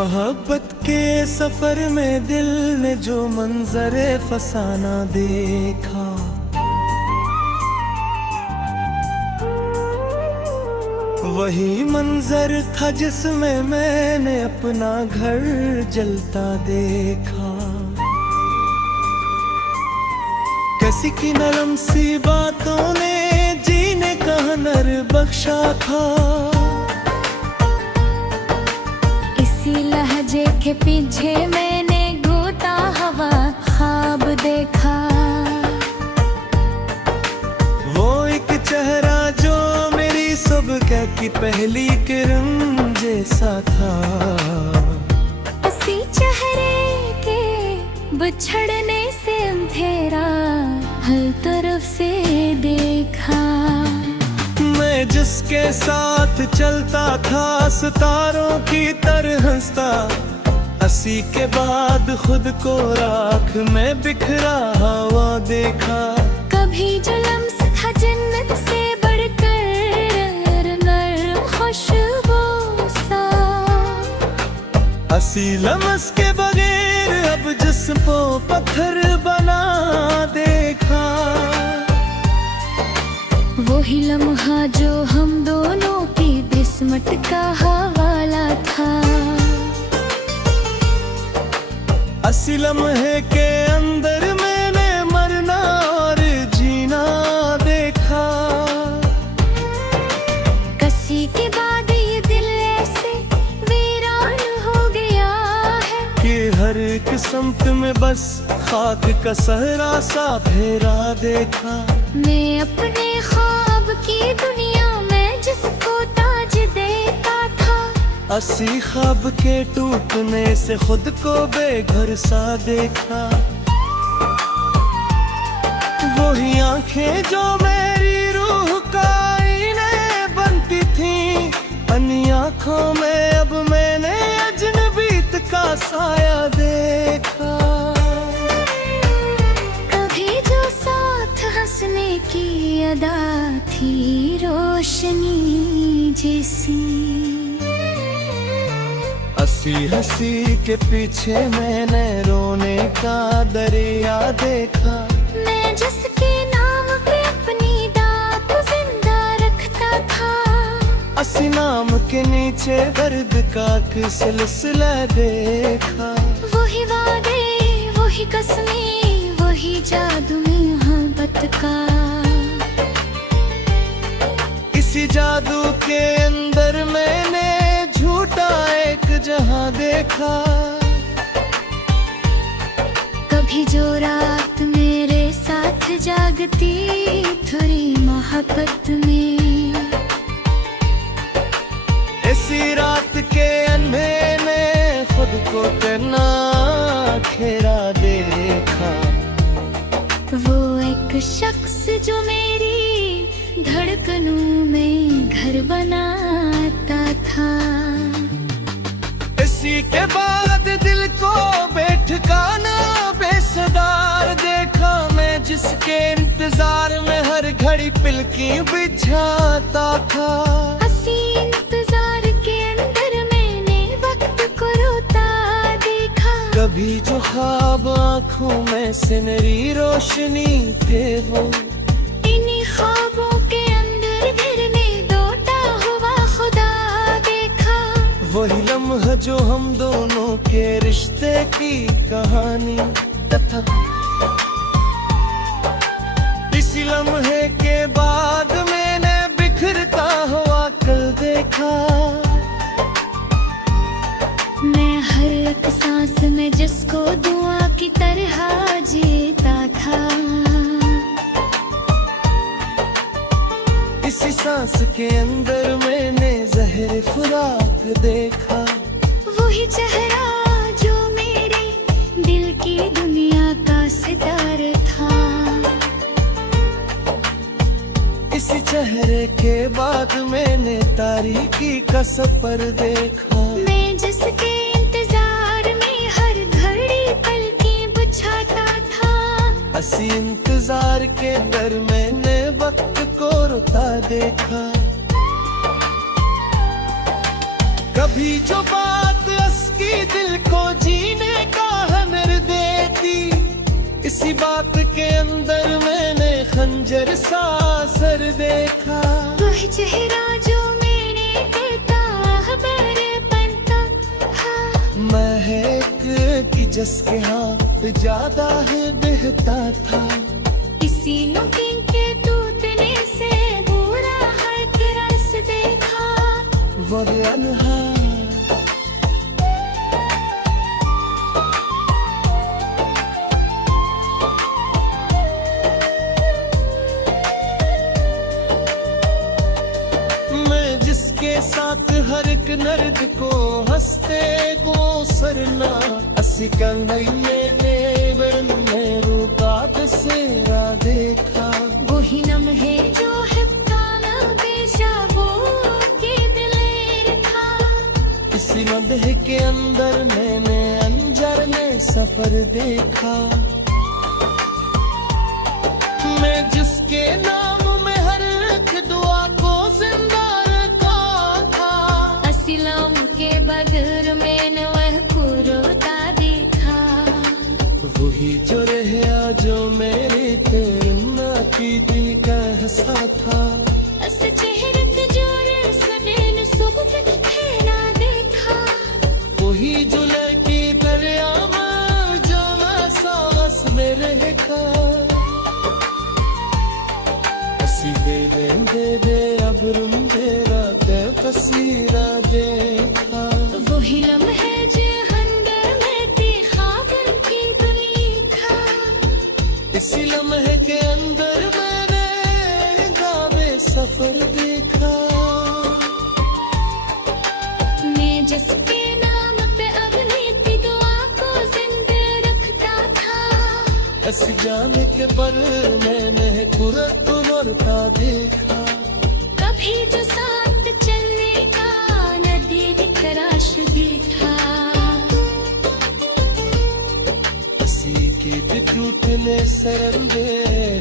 मोहब्बत के सफर में दिल ने जो मंजरे फसाना देखा, वही मंजर था जिसमें मैंने अपना घर जलता देखा। किसी की नरम सी बातों ने जीने का हुनर बख्शा था, इसी लहजे के पीछे मैंने घूटा हवा ख्वाब देखा। वो एक चेहरा जो मेरी सुबह की पहली किरण जैसा था, उसी चेहरे के बिछड़ने से अंधेरा हर तरफ से देखा। मैं जिसके साथ चलता था सितारों की तरह हंसता, अस्सी के बाद खुद को राख में बिखरा हुआ देखा। कभी जो लम्स था जन्नत से बढ़कर नर्म खुशबू सा, अस्सी लम्स के बगैर अब जिस्म पत्थर बना देखा। वही लम्हा जो हम दोनों की किस्मत का हवाला था, अस्सी लम्हे के अंदर मैंने मरना और जीना देखा। कसी के बाद ये दिल ऐसे वीरान हो गया है कि हर एक समत में बस खाक का सहरा सा फेरा देखा। मैं अपने ख्वाब की दुनिया में जिसको ताज देता था, अस्सी ख्वाब के टूटने से खुद को बेघर सा देखा। वही आंखें जो मेरी रूह का आईने बनती थी, अन्य आंखों में अब मैंने अजनबीत का साया देखा। हंसने की अदा थी रोशनी जैसी, अस्सी हंसी के पीछे मैंने रोने का दरिया देखा। मैं जिसके नाम पे अपनी दात जिंदा रखता था, अस्सी नाम के नीचे दर्द का एक सिलसिला देखा। वही वादे वही कसमें वही जादू मोहब्बत का, इसी जादू के अंदर मैंने झूठा एक जहां देखा। कभी जो रात मेरे साथ जागती थोड़ी मोहब्बत में, इसी रात के अंधेरे में खुद को तेना खेरा देखा। वो एक शख्स जो मेरी धड़कनों में घर बनाता था, इसी के बाद दिल को बेठिकाना बेसदार देखा। मैं जिसके इंतजार में हर घड़ी पिलकी बिछाता था, अस्सी इंतजार के अंदर मैंने वक्त को रोता देखा। कभी जो ख्वाब आँखों में सिनरी रोशनी थे, वो इन्हीं ख्वाबों के अंदर घिरने दोटा हुआ खुदा देखा। वही लम्हा जो हम दोनों के रिश्ते की कहानी तथा, इसी लम्हे के बाद मैंने बिखरता हुआ कल देखा। मैं हर एक सांस में जिसको दुआ की तरह जीता था, इसी सांस के अंदर मैंने जहर फुराक देखा। वही चेहरा जो मेरे दिल की दुनिया का सितार था, इसी चेहरे के बाद मैंने तारीकी का सफर देखा। मैं जिसके इंतजार में हर घड़ी पलकें बिछाता था, अस्सी इंतजार के दर मैंने वक्त को रुका देखा। कभी जो बात अस्की दिल को जीने का हुनर देती। इसी बात के अंदर मैंने खंजर सा असर देखा। वह चेहरा जो मैंने देता खबर बनता था। महक की जिसके हाथ ज्यादा है बहता था। इसी नमकीन के टूटने से बुरा है कि रस देखा। वह अनहा के साथ हर एक नर्द को हंसते को सरना। असी कंगने ने रूपा बसेरा देखा। वही नम है जो है काना बेशाबो के दिलेर था। इसी मदह के अंदर मैंने अंजर में सफर देखा। मैं जिसके नाम में हर एक दुआ को जिंदा के बदर में वह कुरोता देखा। वही जो रहा जो मेरे करना की दिल का हंसा था। अस चेहरे के जोर सदेन सोबत खेना देखा। वही जो लगी दरियामा जो मैं सांस में रहेगा। असी दे अब रुंदेरा ते पसीरा देखा। वही लम्हे जो हंदर में थी खाबर की दुनिया था। इसी लम्हे के अंदर मैंने गावे सफर देखा। मैं जिसके नाम पे अपनी थी दुआ को जिंदा रखता था। ऐसी जाने के पर मैंने कुरत उमरता देखा। कभी जो साथ चलने का नदी भी तराश देखा। किसी के भी टूटने सरंदे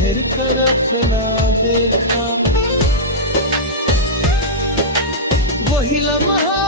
हर तरफ ना देखा। वही लम्हा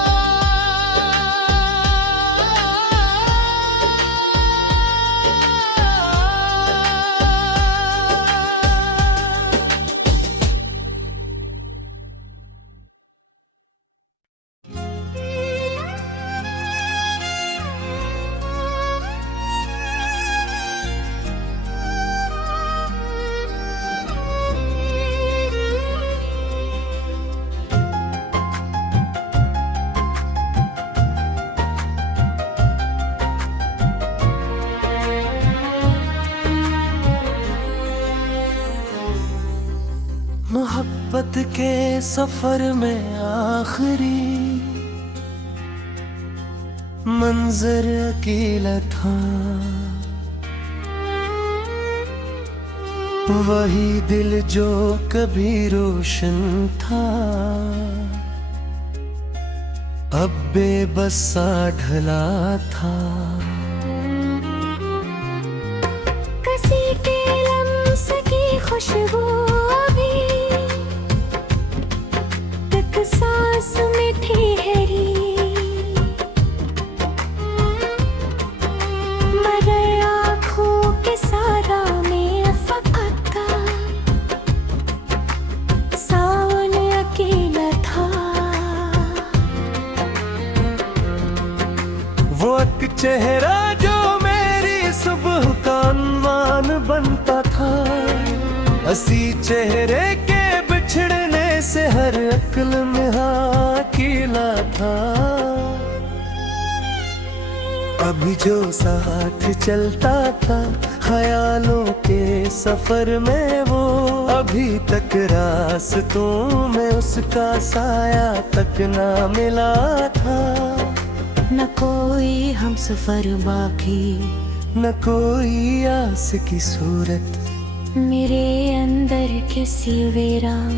मोहब्बत के सफर में आखिरी मंजर अकेला था। वही दिल जो कभी रोशन था अब बेबस सा ढला था। किसी के लम्स की खुशबू सांस में ठहरी। मगर आँखों के सारा में फकत सावन अकेला था। वो एक चेहरा जो मेरी सुबह का अनवान बनता था। हंसी चेहरे के बिछड़ने से हर अक्ल में अकेला था। अभी जो साथ चलता था ख्यालों के सफर में वो अभी तक रास्तों में उसका साया तक ना मिला था। न कोई हम सफर बाकी न कोई आस की सूरत। मेरे अंदर किसी वीरान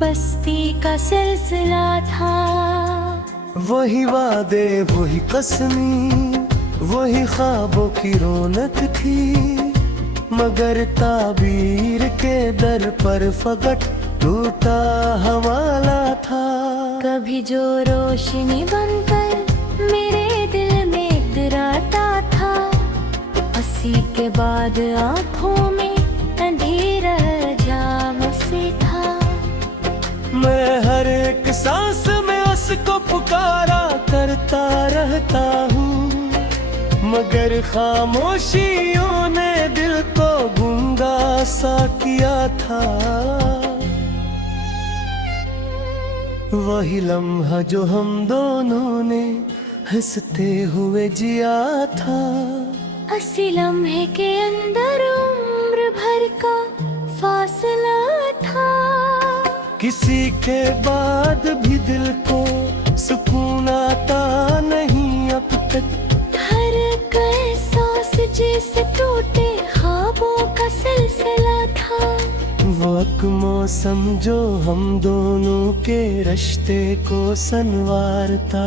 बस्ती का सिलसिला था। वही वादे वही कसमी वही ख्वाबों की रौनक थी। मगर ताबीर के दर पर फकट टूटा हवाला था। कभी जो रोशनी बनकर मेरे दिल में हंसी के बाद आंखों में अंधेरा जाम से था। मैं हर एक सांस में उसको पुकारा करता रहता हूँ, मगर खामोशियों ने दिल को गूंगा सा किया था। वही लम्हा जो हम दोनों ने हंसते हुए जिया था, अस्सी लम्हे के अंदर उम्र भर का फासला था। किसी के बाद भी दिल को सुकून आता नहीं अब तक। हर एक एहसास जैसे टूटे ख्वाबों का सिलसिला था। वो एक मौसम जो हम दोनों के रिश्ते को संवारता।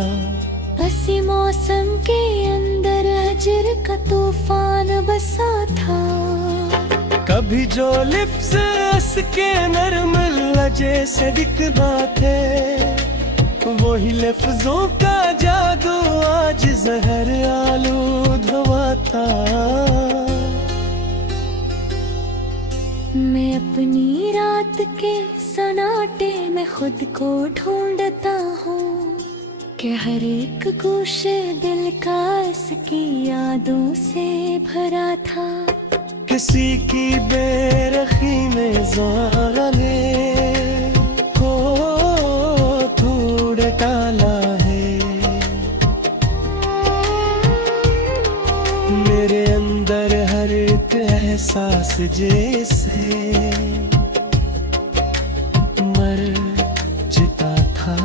हंसी मौसम के अंदर अजर का तूफान बसा था। कभी जो लिप्स के नरम लजे से दिखना थे, वही लफ्जों का जादू आज जहर आलूद हुआ था। मैं अपनी रात के सन्नाटे में खुद को ढूंढता हूँ कि हर एक गोशे दिल का इसकी यादों से भरा था। किसी की बेरखी में ज़रा ने को तोड़ डाला है। मेरे अंदर हर एक एहसास जैसे मर चिता था।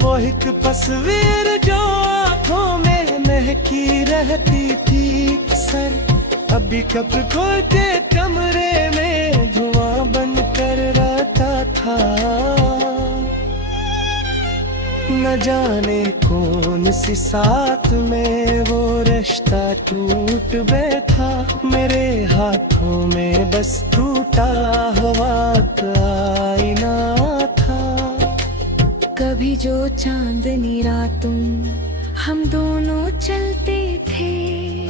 वो एक तस्वीर जो आँखों में महकी रहती थी सर, अभी कब खोल के कमरे में धुआं बन कर रहता था। न जाने कौन सी साथ में वो रिश्ता टूट बैठा। मेरे हाथों में बस टूटा हुआ आईना था। कभी जो चांदनी रातों हम दोनों चलते थे,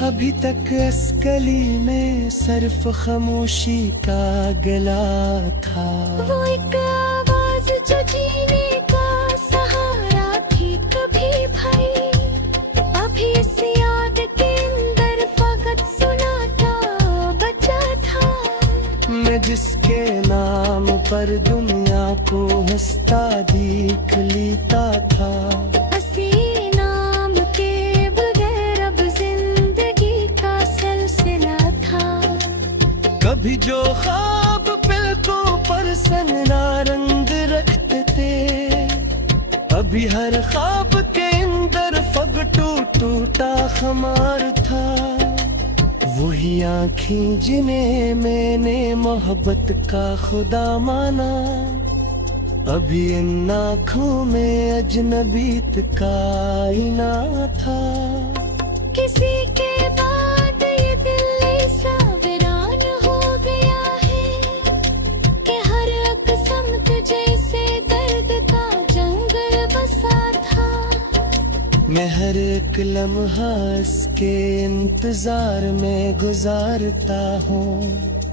अभी तक इस गली में सिर्फ खामोशी का गला था। वो एक आवाज जो जीने का सहारा थी कभी भाई, अभी इस याद के अंदर फकत सुनाता बचा था। मैं जिसके नाम पर दुनिया को हंसता देख लेता था। हंसी नाम के बगैर अब जिंदगी का सिलसिला था। कभी जो ख्वाब पलकों पर सनरा रंग रखते थे, अभी हर ख्वाब के अंदर फग टूटा खमार था। वही आँखें जिन्हें मैंने मोहब्बत का खुदा माना, अभी इन आँखों में अजनबीत का आईना था। किसी के बाद ये दिल ऐसा वीरान हो गया है कि हर एक समत जैसे दर्द का जंगल बसा था। मैं हर एक लम्हा इसके इंतजार में गुजारता हूँ,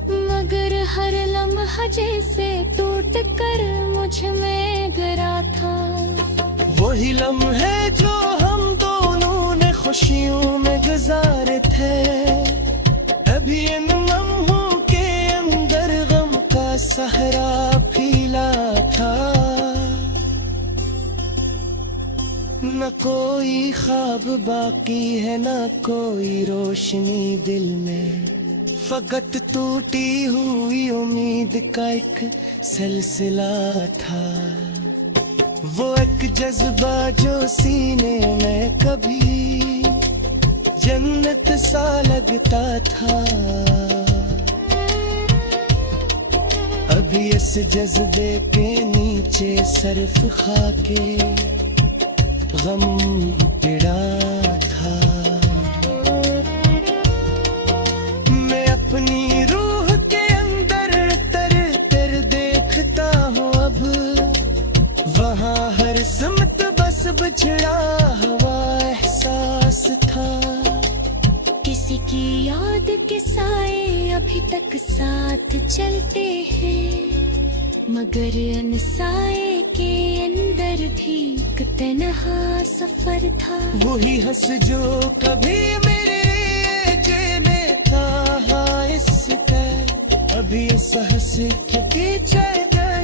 मगर हर लम्हा जैसे टूट कर मुझ में गिरा था। वही लम्हे जो हम दोनों ने खुशियों में गुजारे थे, अभी इन लम्हों के अंदर गम का सहरा फैला था। न कोई ख्वाब बाकी है, न कोई रोशनी दिल में, फकत टूटी हुई उम्मीद का एक सिलसिला था। वो एक जज्बा जो सीने में कभी जन्नत सा लगता था, अभी इस जज्बे के नीचे सिर्फ खाके गम पिड़ा था। मैं अपनी रूह के अंदर तर देखता हूँ अब, वहाँ हर सिमत बस बिछड़ा हुआ एहसास था। किसी की याद के साए अभी तक साथ चलते हैं, मगर अनसाए के अंदर भी एक तन्हा सफर था। वही हंस जो कभी मेरे जेने था इसका, अभी इस हंस के पीछे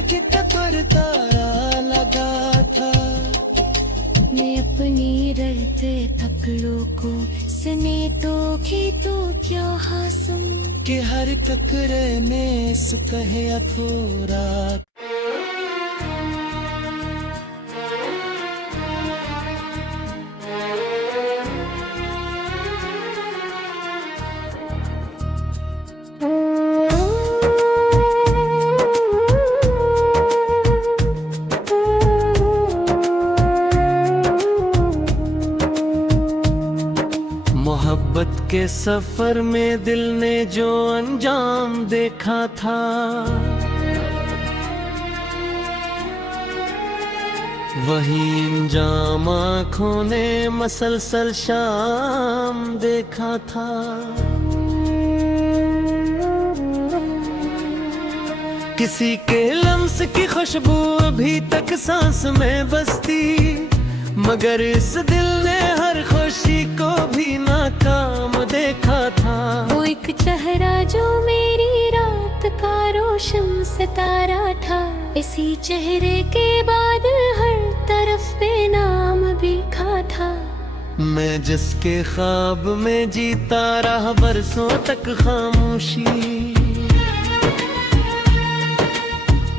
गीत पर तारा लगा था। मैं अपनी रड़ते तकलों को सने तो भी तो क्या हासूं, कि हर टकरे में सुकह थोड़ा। मोहब्बत के सफर में दिल ने जो अंजाम देखा था, वही अंजाम आँखों ने मसलसल शाम देखा था। किसी के लम्स की खुशबू अभी तक सांस में बसती, मगर इस दिल ने हर खुशी को भी नाकाम देखा था। वो एक चेहरा जो मेरी रात का रोशन सितारा था, इसी चेहरे के बाद हर तरफ बेनाम बिखा था। मैं जिसके ख्वाब में जीता रहा बरसों तक खामोशी,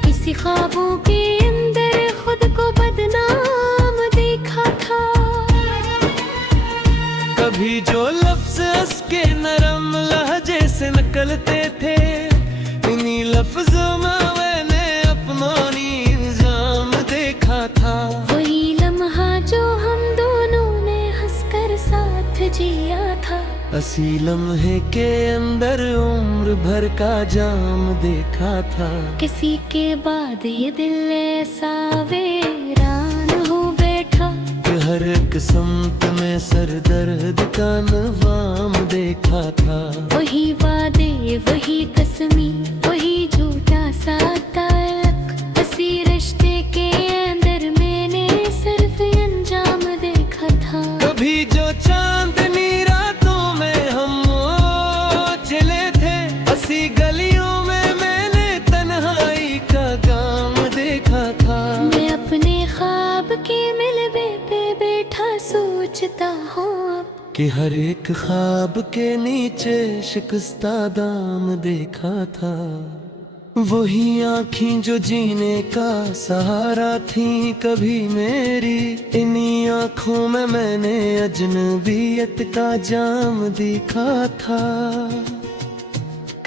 इसी ख्वाबों के अंदर खुद को बदनाम देखा था। कभी जो लफ्ज़ उसके नरम लहजे से निकलते थे, इन्हीं लफ्ज़ों में मैंने अपना इल्जाम देखा था। वही लम्हा जो हम दोनों ने हंसकर साथ जिया था, असी लम्हे के अंदर उम्र भर का जाम देखा था। किसी के बाद ये दिल ऐसा वीरान हो बैठा, कि हर एक समत में सर दर्द का नवाम देखा था। वही वादे वही कसमी वही झूठा सा ताल्लुक, इसी रिश्ते के अंदर मैंने सिर्फ अंजाम देखा था। कभी जो चांदनी रातों में हम चले थे, असी गलियों में मैंने तन्हाई का गाम देखा था। मैं अपने ख्वाब के मिलबे पे बैठा सोचता हूँ अब, कि हर एक ख्वाब के नीचे शिकस्ता दाम देखा था। वही आँखें जो जीने का सहारा थी कभी मेरी, इन्हीं आँखों में मैंने अजनबियत का जाम देखा था।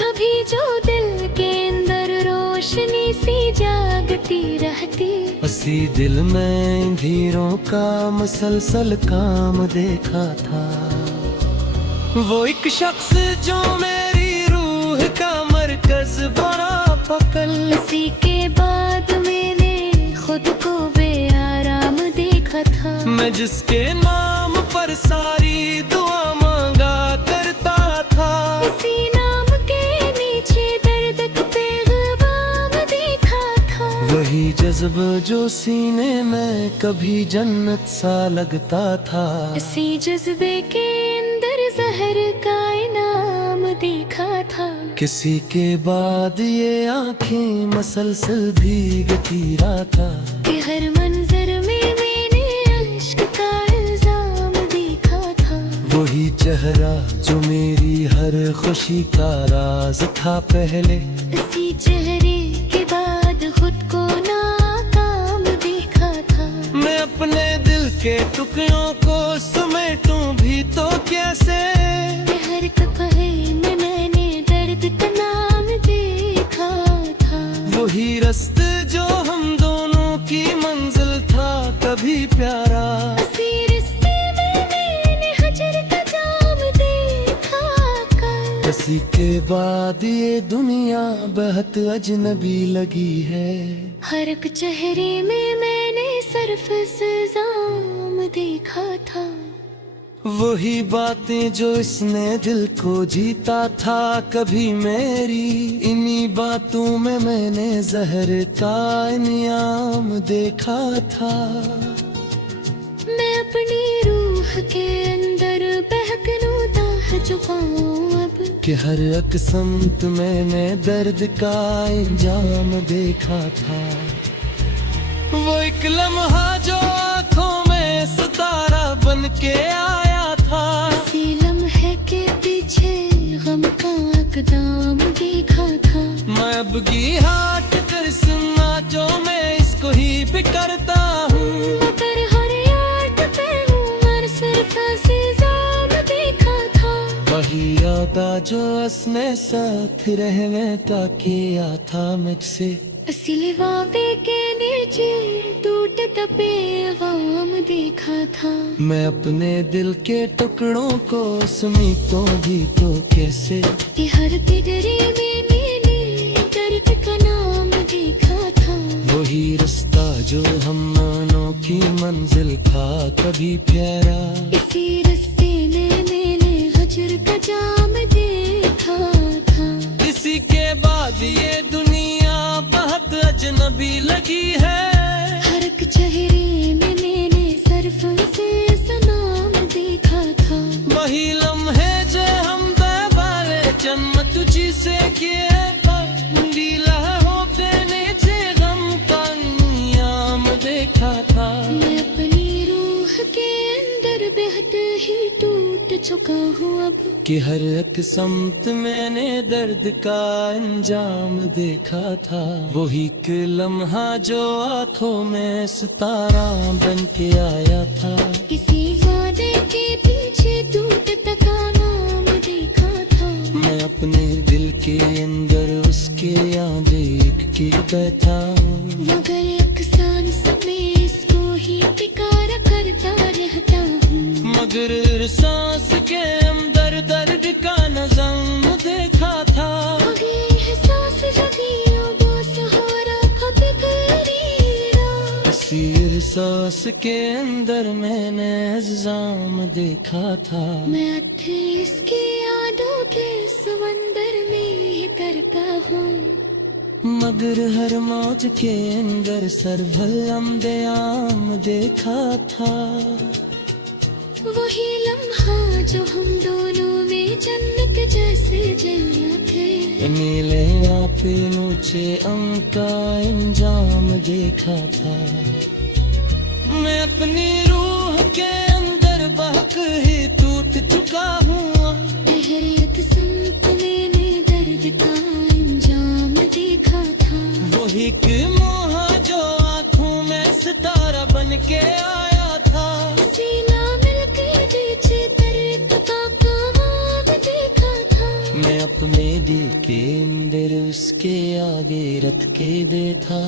कभी जो दिल के अंदर रोशनी सी जागती रहती, उसी दिल में धीरों का मसलसल काम देखा था। वो एक शख्स जो मेरी रूह का मरकज बना पकड़, इसी के बाद मैंने खुद को बेआराम देखा था। मैं जिसके नाम पर सारी दुआ मांगा करता था, इसी नाम के नीचे दर्द का पैगाम देखा था। वही जज्बा जो सीने में कभी जन्नत सा लगता था। इसी जज्बे के अंदर जहर का इनाम देखा था। किसी के बाद ये आंखें मसलसल भीगती रहा, कि हर मंजर में मैंने इश्क का इल्जाम देखा था। वही चेहरा जो मेरी हर खुशी का राज था पहले, इसी चेहरे के बाद खुद को नाकाम देखा था। मैं अपने दिल के टुकड़ों को समेटूं भी तो कैसे, कि हर कपड़े में मैंने दर्द का नाम देखा था। वही रास्ते जो हम दोनों की मंजिल था कभी प्यारा, इसी रिश्ते में मैंने हजर का जाम देखा कर। इसी के बाद ये दुनिया बहुत अजनबी लगी है। हर एक चेहरे में मैंने सिर्फ इल्जाम देखा था। वही बातें जो इसने दिल को जीता था कभी मेरी, इन्हीं बातों में मैंने जहर का इनाम देखा था। मैं अपनी रूह के अंदर बहकनूदा है चुकाऊं अब, कि हर एक समत मैंने दर्द का इंजाम देखा था। वो एक लम्हा जो आंखों में सितारा बन के आया था, इसी लम्हे के पीछे गम का अक़दाम देखा था। मैं अब की हाट कर सुना जो मैं इसको ही बिकरता हूँ, मगर हर याद पे उम्र सिर्फ अज़ीज़ाम देखा था। वही यादा जो उसने साथ रहने का किया था मुझसे, असली वादे के नीचे टूटता पैगाम देखा था। मैं अपने दिल के टुकड़ों को समेटूं भी तो कैसे, कि हर तिगरे में मैंने दर्द का नाम देखा था। वही रास्ता जो हम मानों की मंजिल था कभी प्यारा, इसी रास्ते में मैंने हजर का जाम देखा था। इसी के बाद ये दुनिया बहुत अजनबी लगी है, हर एक चेहरे में मैंने सिर्फ उसे सलाम देखा था। वही लम्हे जो हम वाले जन्म तुझी से किए पर नीला हो देने से गम का नियाम देखा था। मैं अपनी रूह के अंदर बहते ही टूट चुका हूँ अब, कि हर एक समत मैंने दर्द का अंजाम देखा था। वही एक लम्हा जो आंखों में सितारा बन के आया था, किसी वादे के पीछे टूटता का नाम देखा था। मैं अपने दिल के अंदर उसके यहाँ देख के बैठा हूँ, मगर अक्सर समय इसको ही पुकारा करता रहता हूँ। मगर सांस के अंदर दर्द का नज़म देखा था। आगे एहसास जगी वो सहारा कभी करीरा, इसी एहसास के अंदर मैंने इल्जाम देखा था। मैं थे इसकी यादों के समंदर में ही करता हूँ। मगर हर मौज के अंदर सरभलम दयाम देखा था। वही लम्हा जो हम दोनों में जन्नत जैसे जलिया थे, नीले पे ऊंचे अंक का इंजाम देखा था। मैं अपनी रूह के अंदर बहक ही टूट चुका हूँ, तहरीत संत मैंने दर्द का अंजाम देखा था। वही कि मोहा जो आँखों में सितारा बन के आया था। सीना मिल के पीछे दर्द का ख्वाब देखा था। मैं अपने दिल के अंदर उसके आगे रख के देखा,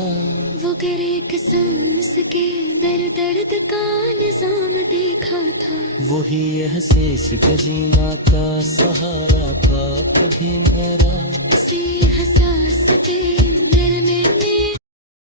वो गर एक सांस के दर्द का निजाम देखा था। वही एहसास गजीना का सहारा था कभी मेरा, इसी एहसास के